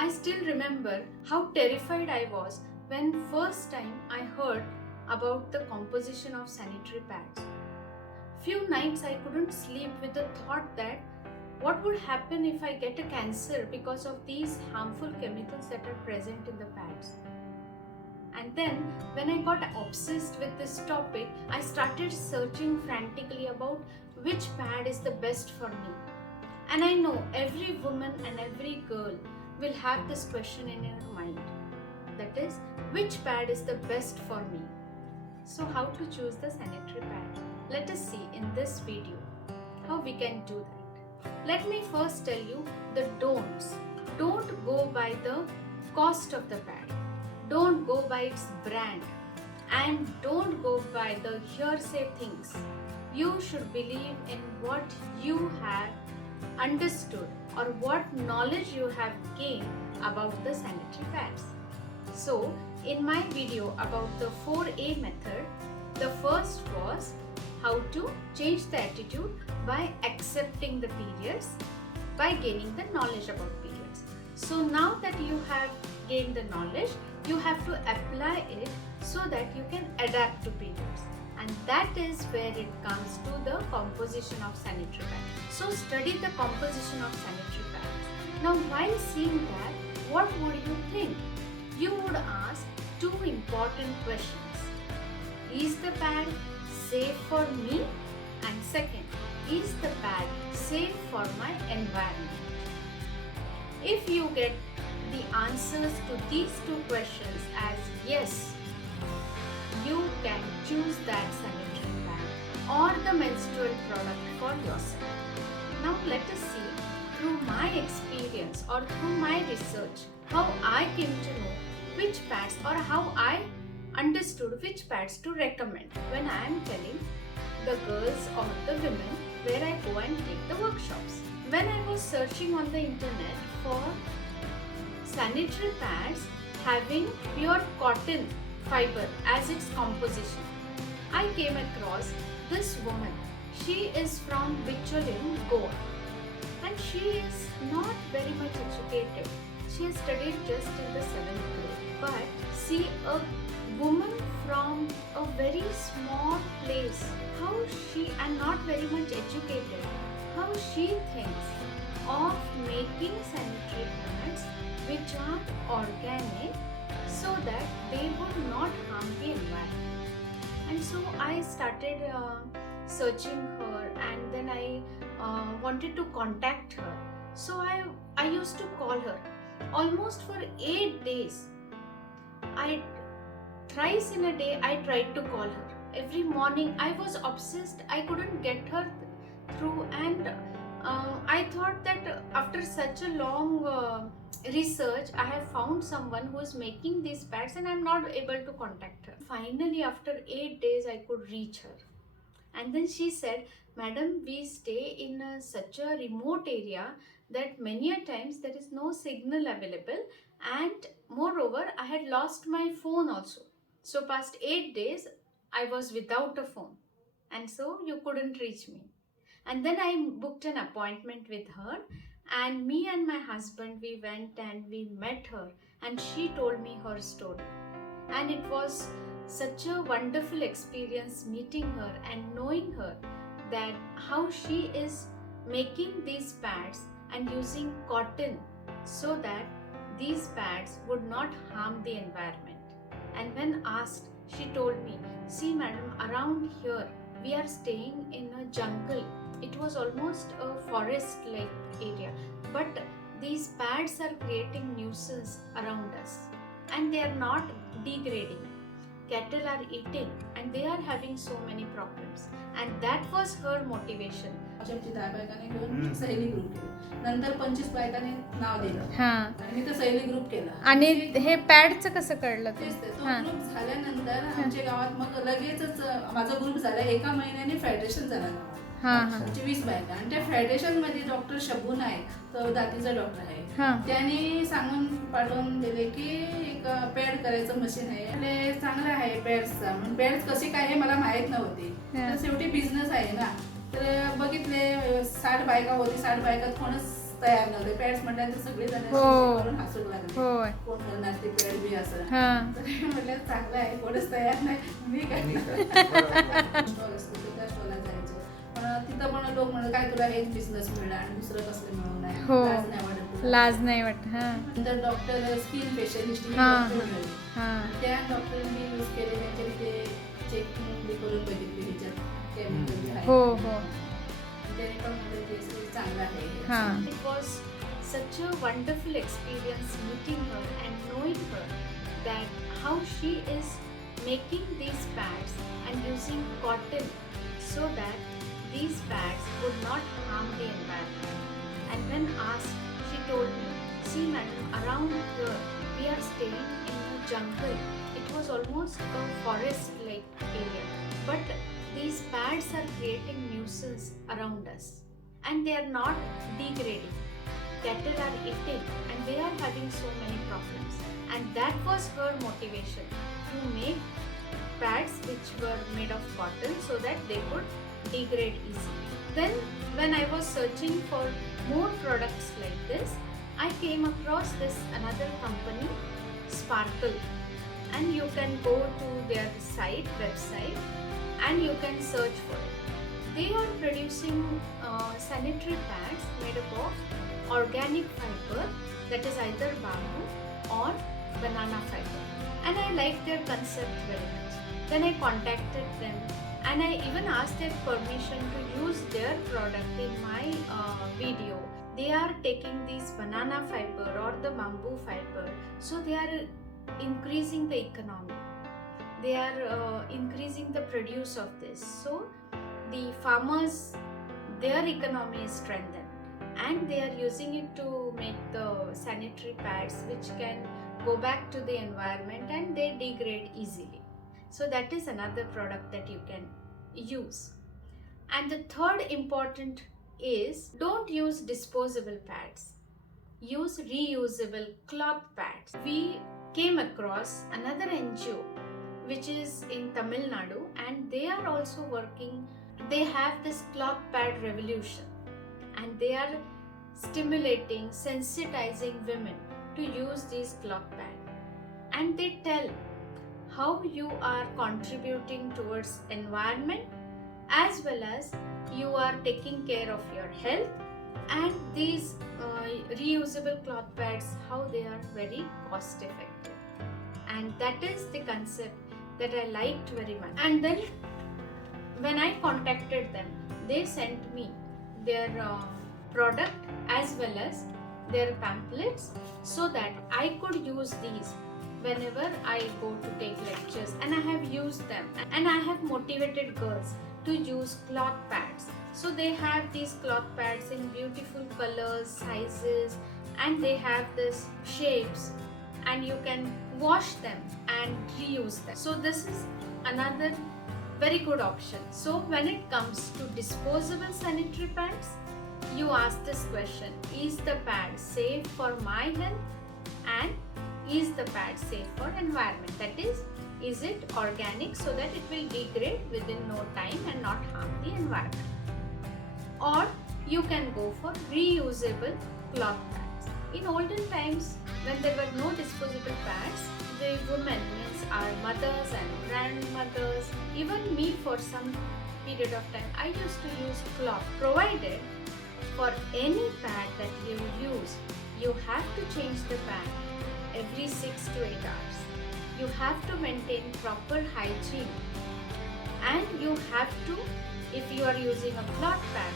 I still remember how terrified I was when first time I heard about the composition of sanitary pads. Few nights I couldn't sleep with the thought that what would happen if I get a cancer because of these harmful chemicals that are present in the pads. And then, when I got obsessed with this topic, I started searching frantically about which pad is the best for me. And I know every woman and every girl will have this question in her mind. That is, which pad is the best for me? So, how to choose the sanitary pad? Let us see in this video how we can do that. Let me first tell you the don'ts. Don't go by the cost of the pad. Don't go by its brand, and don't go by the hearsay things. You should believe in what you have understood or what knowledge you have gained about the sanitary pads. So, in my video about the 4A method, the first was how to change the attitude by accepting the periods, by gaining the knowledge about periods. So now that you have gained the knowledge, you have to apply it so that you can adapt to periods, and that is where it comes to the composition of sanitary pads. So study the composition of sanitary pads. Now while seeing that, what would you think? You would ask two important questions. Is the pad safe for me? And second, is the pad safe for my environment? If you get the answers to these two questions as yes, you can choose that sanitary pad or the menstrual product for yourself. Now let us see through my experience or through my research how I came to know which pads or how I understood which pads to recommend when I am telling the girls or the women where I go and take the workshops. When I was searching on the internet for sanitary pads having pure cotton fiber as its composition, I came across this woman. She is from Bicholim, Goa, and she is not very much educated. She has studied just in the 7th grade. But see, a woman from a very small place, how she, and not very much educated, how she thinks of making sanitary pads which are organic so that they would not harm the environment. And so I started searching her, and then I wanted to contact her. So I used to call her almost for 8 days. Thrice in a day I tried to call her. Every morning I was obsessed. I couldn't get her through, and I thought that after such a long research, I have found someone who is making these pads and I am not able to contact her. Finally, after 8 days, I could reach her. And then she said, Madam, we stay in such a remote area that many a times there is no signal available, and moreover, I had lost my phone also. So past 8 days, I was without a phone, and so you couldn't reach me. And then I booked an appointment with her, and me and my husband, we went and we met her, and she told me her story. And it was such a wonderful experience meeting her and knowing her, that how she is making these pads and using cotton so that these pads would not harm the environment. And when asked, she told me, see madam, around here we are staying in a jungle. It was almost a forest-like area, but these pads are creating nuisance around us, and they are not degrading. Cattle are eating, and they are having so many problems, and that was her motivation. आमची 10 बायकांनी घेऊन सैली group केला. नंतर 25 बायकांनी नाव दिलं हा. आणि तो सैली ग्रुप केला. आणि हे पॅडचं कसं कळलं तेच ते. तो हा. ग्रुप झाल्यानंतर आमच्या गावात मग लगेचच माझा ग्रुप झाला. एका महिन्याने फेडरेशन झाला गावात. हा हा 20 बायका, आणि त्या फेडरेशन मध्ये डॉक्टर शबू नाईक, तो दातीचा डॉक्टर आहे, हा. त्यांनी सांगून पाठवून दिले की एक पॅड करायचं मशीन आहे. आपले चांगलं आहे पॅड्सचा. म्हणून पॅड्स कसे काय हे मला माहित नव्हते. तर शेवटी बिझनेस आहे ना, तर बघितले 60 बायका होती. 60 बायकात कोणच तयार नव्हते. पॅड्स म्हटल्यानंतर सगळे जण हो. करून हसू लागले. होय कोण करणार ते पॅड बी असं. हा तर मी म्हटलं चांगलं आहे, कोणच तयार नाही, मी काय मी करणार? काय? स्टॉल असतो तर त्या स्टॉलला जायचो. पण तिथं पण लोक म्हणत काय तुला हेच बिझनेस मिळणार आणि दुसरं कसलं मिळवणार आहे? हो. लाज नाही वाटत तुला? लाज नाही वाटत हा नंतर डॉक्टर स्किन स्पेशलिस्ट हा. मिळाले. हा त्या डॉक्टरांनी यूज केले त्यांच्या तिथे चेकिंग करून बघितली ह्याच्यात केमिकल आहे. हो हो त्याने पण म्हटलं की हे चांगलं आहे. हा. It was such a wonderful experience meeting her and knowing her that how she is making these pads and using cotton so that these pads would not harm the environment. And when asked, she told me, "See, madam, around here we are staying in a jungle. It was almost a forest-like area, but these pads are creating nuisance around us, and they are not degrading. Cattle are eating, and they are having so many problems." And that was her motivation to make pads which were made of cotton so that they could degrade easily. Then, when I was searching for more products like this, I came across this another company, Sparkle, and you can go to their website, and you can search for it. They are producing sanitary pads made up of organic fiber, that is either bamboo or banana fiber, and I like their concept very much. Then I contacted them and I even asked their permission to use their product in my video. They are taking these banana fiber or the bamboo fiber, so they are increasing the economy. They are increasing the produce of this, so the farmers, their economy is strengthened, and they are using it to make the sanitary pads which can go back to the environment and they degrade easily. So that is another product that you can use. And the third important is, don't use disposable pads. Use reusable cloth pads. We came across another NGO which is in Tamil Nadu, and they are also working. They have this cloth pad revolution, and they are stimulating, sensitizing women to use these cloth pads. And they tell how you are contributing towards environment, as well as you are taking care of your health. And these reusable cloth pads, how they are very cost effective, and that is the concept that I liked very much. And then when I contacted them, they sent me their product as well as their pamphlets, so that I could use these whenever I go to take lectures, and I have used them, and I have motivated girls to use cloth pads. So they have these cloth pads in beautiful colors, sizes, and they have this shapes, and you can wash them and reuse them. So this is another very good option. So when it comes to disposable sanitary pads, you ask this question: is the pad safe for my health, and is the pad safe for environment? That is it organic, so that it will degrade within no time and not harm the environment? Or you can go for reusable cloth pads. In olden times, when there were no disposable pads, the women, means our mothers and grandmothers, even me for some period of time, I used to use cloth. Provided for any pad that you use, you have to change the pad every 6 to 8 hours. You have to maintain proper hygiene, and you have to, if you are using a cloth pad,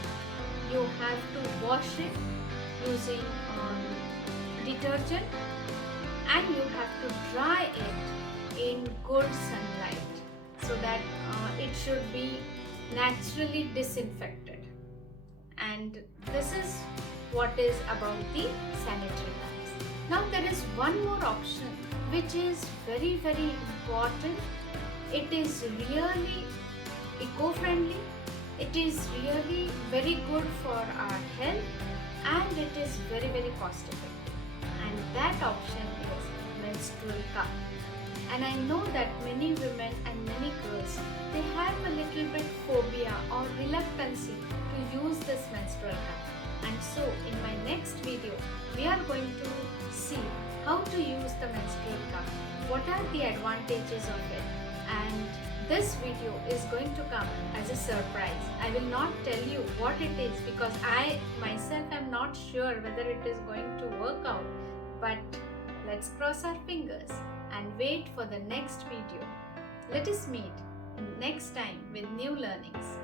you have to wash it using detergent, and you have to dry it in good sunlight, so that it should be naturally disinfected. And this is what is about the sanitary pads. Now there is one more option which is very, very important. It is really eco-friendly, it is really very good for our health, and it is very, very cost effective. And that option is menstrual cup. And I know that many women and many girls, they have a little bit phobia or reluctancy to use this menstrual cup. And so in my next video, we are going to see how to use the menstrual cup, what are the advantages of it, and this video is going to come as a surprise. I will not tell you what it is because I myself am not sure whether it is going to work out, but let's cross our fingers and wait for the next video. Let us meet next time with new learnings.